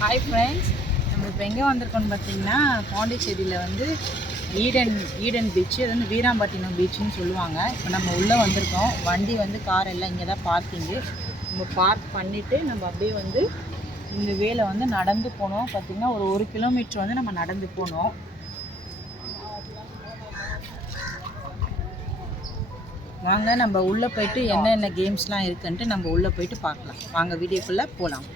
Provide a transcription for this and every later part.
Hi friends, நம்ம இப்போ எங்கே வந்திருக்கோம்னு பார்த்தீங்கன்னா பாண்டிச்சேரியில் வந்து ஈடன் பீச்சு, அது வந்து வீராம்பட்டினம் பீச்சுன்னு சொல்லுவாங்க. இப்போ நம்ம உள்ளே வந்திருக்கோம். வண்டி வந்து கார் எல்லாம் இங்கே தான் பார்க்கிங்கு. நம்ம பார்க் பண்ணிவிட்டு நம்ம அப்படியே வந்து இந்த வேலை வந்து நடந்து போனோம். பார்த்திங்கன்னா ஒரு 1 கிலோமீட்டர் வந்து நம்ம நடந்து போனோம். வாங்க நம்ம உள்ளே போயிட்டு என்னென்ன கேம்ஸ்லாம் இருக்குன்ட்டு நம்ம உள்ளே போயிட்டு பார்க்கலாம். வாங்க வீடியோக்குள்ளே போகலாம்.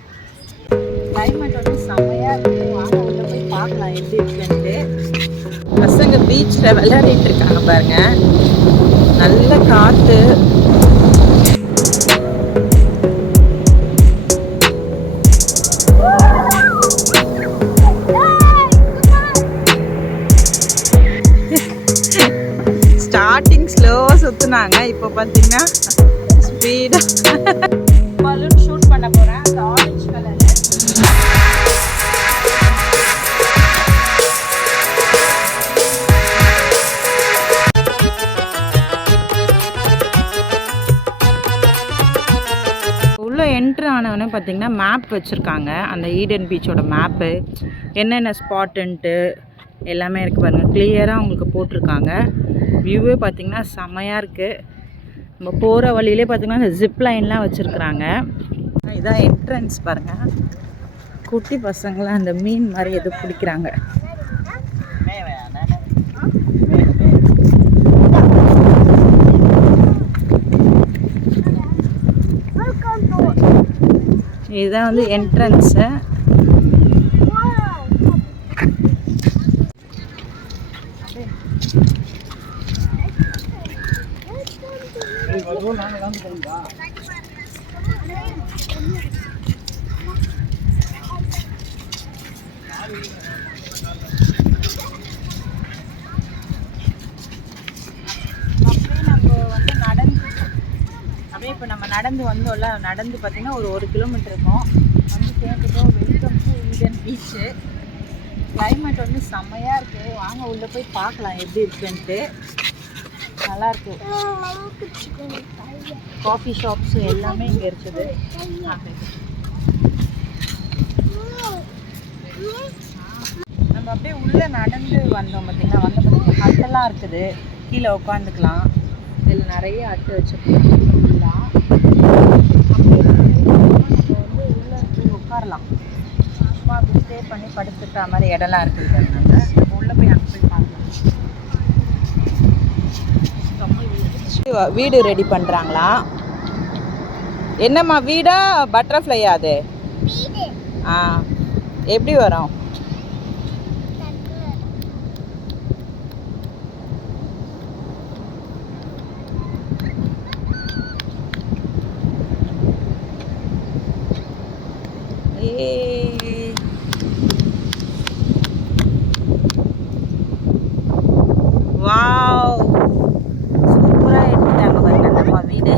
கிளைமேட் வந்து செம்மையாக இருக்குது. வாங்க உள்ளே போய் பார்க்கலாம் எப்படி இருக்குன்ட்டு. பசங்க பீச்சில் விளையாடிட்டு இருக்காங்க பாருங்க. நல்ல காற்று. ஸ்டார்டிங் ஸ்லோவாக சுற்றுனாங்க. இப்போ பார்த்தீங்கன்னா ஸ்பீடாக பலூன் ஷூட் பண்ண போகிறேன். அந்த ஆரஞ்சு கலர் உள்ளே என்ட்ரு ஆனவொடனே பார்த்தீங்கன்னா மேப் வச்சுருக்காங்க. அந்த ஈடன் பீச்சோட மேப்பு, என்னென்ன ஸ்பாட்டுன்ட்டு எல்லாமே இருக்குது பாருங்கள். கிளியராக உங்களுக்கு போட்டிருக்காங்க. வியூவே பார்த்திங்கன்னா செம்மையாக இருக்குது. நம்ம போகிற வழியிலே பார்த்திங்கன்னா இந்த ஜிப் லைன்லாம் வச்சுருக்குறாங்க. இதான் என்ட்ரன்ஸ் பாருங்கள். குட்டி பசங்களாம் அந்த மீன் மாதிரி எது பிடிக்கிறாங்க. இதுதான் வந்து என்ட்ரன்ஸு. இப்போ நம்ம நடந்து வந்தோம்ல, நடந்து பார்த்திங்கன்னா ஒரு 1 கிலோமீட்டர் இருக்கும். வந்து சேர்ந்துட்டோம். Welcome to Eden beach. Climate வந்து செம்மையாக இருக்குது. வாங்க உள்ளே போய் பார்க்கலாம் எப்படி இருக்குன்ட்டு. நல்லாயிருக்கு. காஃபி ஷாப்ஸு எல்லாமே இங்கே இருக்குது. நம்ம அப்படியே உள்ளே நடந்து வந்தோம் பார்த்திங்கன்னா. வந்து பார்த்திங்கன்னா ஹட்டெல்லாம் இருக்குது. கீழே உட்காந்துக்கலாம். இதில் நிறைய அட்டு வச்சுருக்காங்க. ஃபுல்லாக அப்படியே நம்ம வந்து உள்ளே போய் உட்காரலாம். சும்மா அப்படி ஸ்டே பண்ணி படுத்துக்கிற மாதிரி இடம்லாம் இருக்குது. நம்ம உள்ளே போய் அங்கே போய் பார்க்கலாம். வீடு ரெடி பண்ணுறாங்களா? என்னம்மா வீடா பட்டர்ஃப்ளையா அது? ஆ, எப்படி வரும்? வாவ், சூப்பராக எடுத்துட்டாங்க பாருங்க நம்ம வீடு.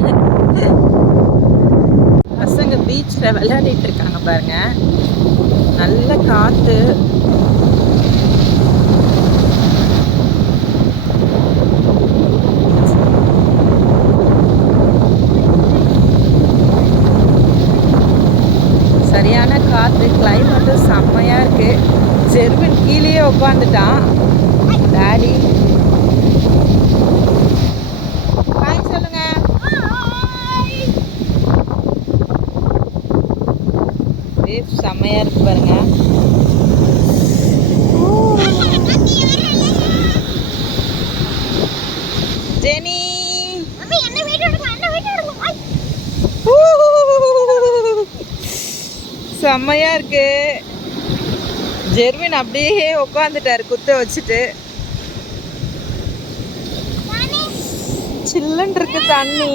பசங்க பீச்சில் விளையாடிட்டு இருக்காங்க பாருங்க. நல்ல காற்று. சரியான காற்று. கிளைமேட்டும் செம்மையாக இருக்குது. ஜெர்வின் கீழே உட்காந்துட்டான். டாடி ஹாய் சொல்லுங்க. வேவ் செம்மையாக இருக்கு பாருங்க. ஜெனி செம்மையா இருக்கு. ஜெர்வின் அப்படியே உட்காந்துட்டாரு குத்த வச்சுட்டு. சில்லுன்னு இருக்கு தண்ணி.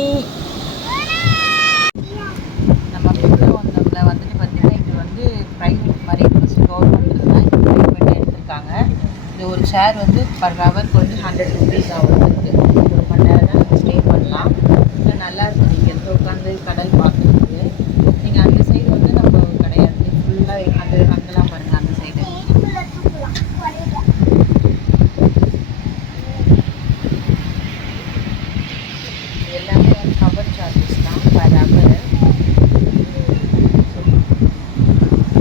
நம்ம அப்படியே வந்தோம்ல, வந்துட்டு பார்த்தீங்கன்னா இது வந்து ப்ரைவேட் மாதிரி கவர்மெண்ட் தான் ப்ரைவேட்டாக எடுத்திருக்காங்க. இந்த ஒரு சேர் வந்து பர் ஹவருக்கு வந்து 100 rupees ஆகுது. 1 மணி நேரம் தான் ஸ்டே பண்ணலாம். நல்லா இருக்குது. நீங்கள் எடுத்து உட்காந்து கடல் பார்க்குறதுக்கு. நீங்கள் அந்த சைடு வந்து நம்ம கிடையாது. ஃபுல்லாக அங்கெல்லாம் பாருங்கள் அந்த சைடு. எல்லாமே வந்து கவர் சார்ஜஸ் தான் பர் ஹவர்.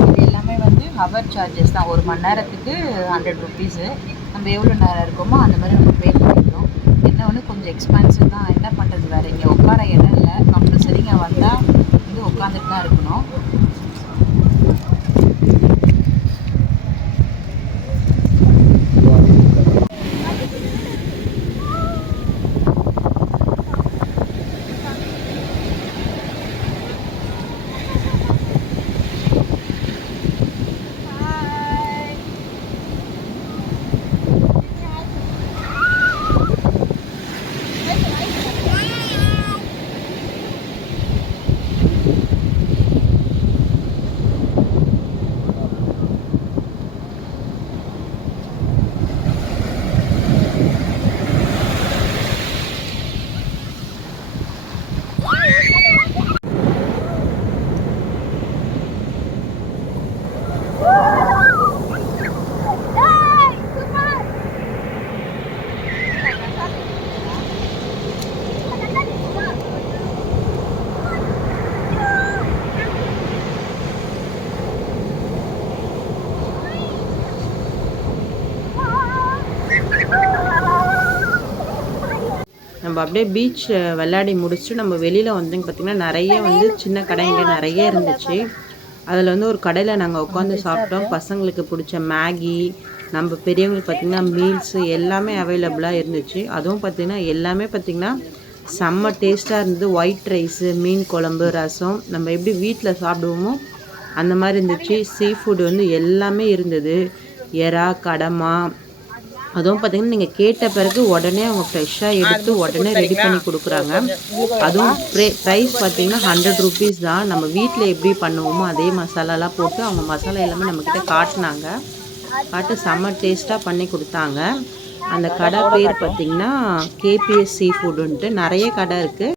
இது எல்லாமே வந்து ஹவர் சார்ஜஸ் தான். 1 மணி நேரத்துக்கு 100 ருபீஸு. நம்ம எவ்வளோ நேரம் இருக்கோமோ அந்த மாதிரி நம்ம பே பண்ணிக்கிறோம். என்ன ஒன்று கொஞ்சம் எக்ஸ்பென்சிவ் தான், என்ன பண்ணுறது வேறு. இங்கே உட்கார இடம் இல்லை, கம்பல்சரி இங்கே வந்தால் வந்து உட்காந்துட்டு தான் இருக்கணும். நம்ம அப்படியே பீச் விளையாடி முடிச்சுட்டு நம்ம வெளியில் வந்து பார்த்திங்கன்னா நிறைய வந்து சின்ன கடைங்க நிறைய இருந்துச்சு. அதில் வந்து ஒரு கடையில் நாங்கள் உட்காந்து சாப்பிட்டோம். பசங்களுக்கு பிடிச்ச மேகி, நம்ம பெரியவங்களுக்கு பார்த்திங்கன்னா மீல்ஸு எல்லாமே அவைலபிளாக இருந்துச்சு. அதுவும் பார்த்திங்கன்னா எல்லாமே பார்த்திங்கன்னா செம்ம டேஸ்ட்டாக இருந்தது. ஒயிட் ரைஸு, மீன் குழம்பு, ரசம் நம்ம எப்படி வீட்டில் சாப்பிடுவோமோ அந்த மாதிரி இருந்துச்சு. சீ ஃபுட் வந்து எல்லாமே இருந்தது. எறா, கடமா, அதுவும் பார்த்திங்கன்னா நீங்கள் கேட்ட பிறகு உடனே அவங்க ஃப்ரெஷ்ஷாக எடுத்து உடனே ரெடி பண்ணி கொடுக்குறாங்க. அதுவும் ப்ரைஸ் பார்த்திங்கன்னா 100 ருபீஸ் தான். நம்ம வீட்டில் எப்படி பண்ணுவோமோ அதே மசாலாலாம் போட்டு அவங்க மசாலா எல்லாமே நம்மக்கிட்ட காட்டு செம்ம டேஸ்ட்டாக பண்ணி கொடுத்தாங்க. அந்த கடை பேர் பார்த்திங்கன்னா கேபிஎஸ் சீ ஃபுட்டுன்ட்டு நிறைய கடை இருக்குது.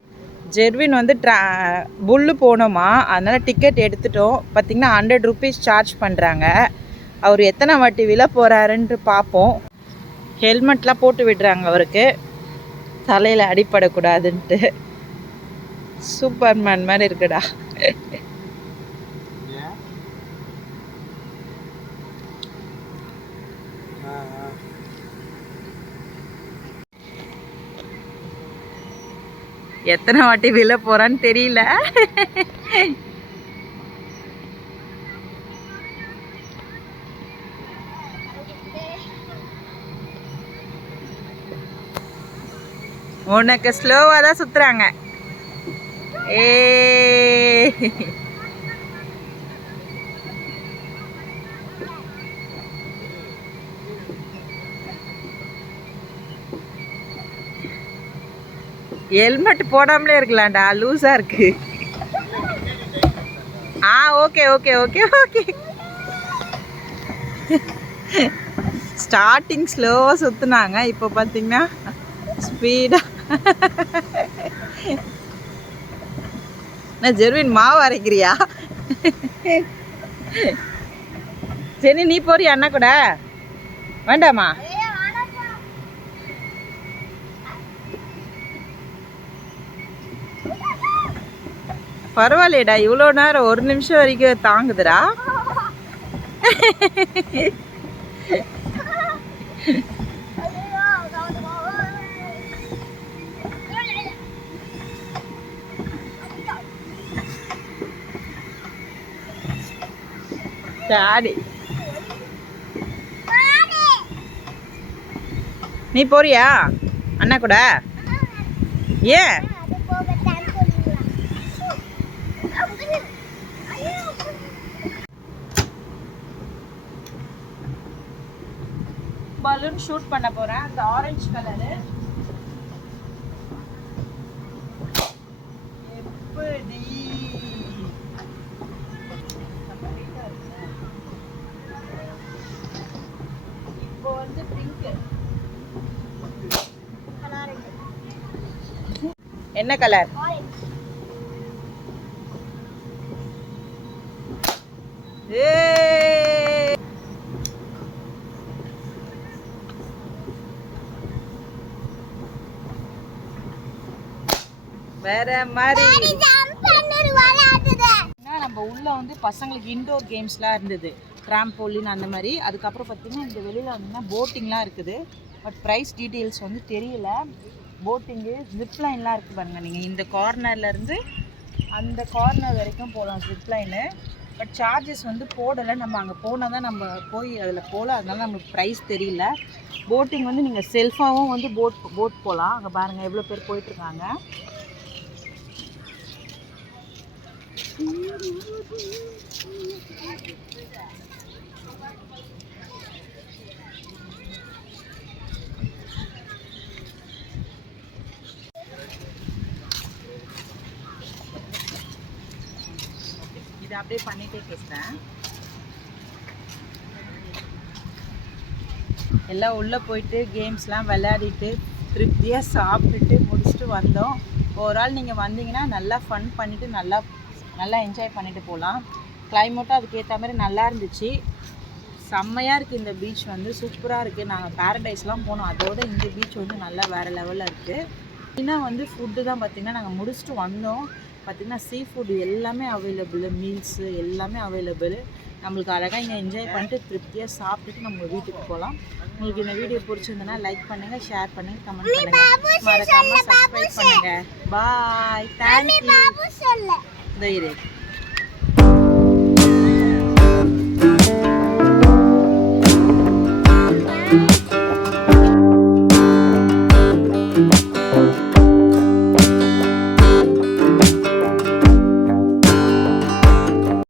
ஜெர்வின் வந்து புல்லு போனோமா, அதனால் டிக்கெட் எடுத்துட்டோம். பார்த்திங்கன்னா 100 ருபீஸ் சார்ஜ் பண்ணுறாங்க. அவர் எத்தனை வாட்டி விழ போகிறாருன்ட்டு பார்ப்போம். ஹெல்மெட்லாம் போட்டு விடுறாங்க அவருக்கு, தலையில் அடிப்படக்கூடாதுன்ட்டு. சூப்பர்மேன் மாதிரி இருக்குடா. எத்தனை வாட்டி விழ போறான்னு தெரியல. உனக்கு ஸ்லோவாக தான் சுற்றுறாங்க. ஹெல்மெட் போடாமலே இருக்கலாம்டா, லூஸாக இருக்கு. Okay okay okay okay. Starting ஸ்லோவாக சுற்றுனாங்க, இப்போ பார்த்தீங்கன்னா ஸ்பீடாக. நான் ஜெர்வின் மாவு அரைக்கிறியா? சரி நீ போறியா அண்ணா கூட? வேண்டாமா? பரவாயில்லையடா, இவ்வளோ நேரம் 1 நிமிஷம் வரைக்கும் தாங்குதுடா. டாடி நீ போறியா அண்ணா கூட? ஏன்? பலூன் ஷூட் பண்ண போறேன். அந்த ஆரஞ்சு கலரு எப்படி இப்போ வந்து பிங்க். என்ன கலர்? வேற மாதிரி நம்ம உள்ளே வந்து பசங்களுக்கு இன்டோர் கேம்ஸ்லாம் இருந்தது, ட்ராம்போலின் அந்த மாதிரி. அதுக்கப்புறம் பார்த்திங்கன்னா இந்த வெளியில் வந்தீங்கன்னா போட்டிங்லாம் இருக்குது. பட் ப்ரைஸ் டீட்டெயில்ஸ் வந்து தெரியல. போட்டிங்கு ஜிப்லைன்லாம் இருக்குது பாருங்கள். நீங்கள் இந்த கார்னர்லேருந்து அந்த கார்னர் வரைக்கும் போகலாம் ஜிப்லைனு. பட் சார்ஜஸ் வந்து போடலை. நம்ம அங்கே போனால் தான் நம்ம போய் அதில் போகலாம். அதனால நம்மளுக்கு ப்ரைஸ் தெரியல. போட்டிங் வந்து நீங்கள் செல்ஃபாகவும் வந்து போட் போகலாம். அங்கே பாருங்கள் எவ்வளோ பேர் போயிட்டுருக்காங்க. இதை அப்படியே பண்ணிகிட்டே பேசுகிறேன். எல்லாம் உள்ளே போயிட்டு கேம்ஸ்லாம் விளையாடிட்டு திருப்தியாக சாப்பிட்டுட்டு முடிச்சுட்டு வந்தோம். ஓவரால் நீங்கள் வந்தீங்கன்னா நல்லா ஃபன் பண்ணிவிட்டு நல்லா என்ஜாய் பண்ணிவிட்டு போகலாம். கிளைமேட்டும் அதுக்கேற்ற மாதிரி நல்லா இருந்துச்சு. செம்மையாக இருக்குது இந்த பீச் வந்து, சூப்பராக இருக்குது. நாங்கள் பேரடைஸ்லாம் போனோம், அதோட இந்த பீச் வந்து நல்லா வேறு லெவலில் இருக்குது. இன்னும் வந்து ஃபுட்டு தான் பார்த்திங்கன்னா நாங்கள் முடிச்சுட்டு வந்தோம். பார்த்திங்கன்னா சீ ஃபுட்டு எல்லாமே அவைலபிள், மீல்ஸு எல்லாமே அவைலபிள். நம்மளுக்கு அழகாக இங்கே என்ஜாய் பண்ணிட்டு திருப்தியாக சாப்பிட்டுட்டு நம்ம வீட்டுக்கு போகலாம். உங்களுக்கு இந்த வீடியோ பிடிச்சிருந்ததுன்னா லைக் பண்ணுங்கள், ஷேர் பண்ணுங்கள், கமெண்ட் பண்ணுங்கள், மறக்காமல் சப்ஸ்கிரைப் பண்ணுங்கள். பாய், தேங்க்யூ.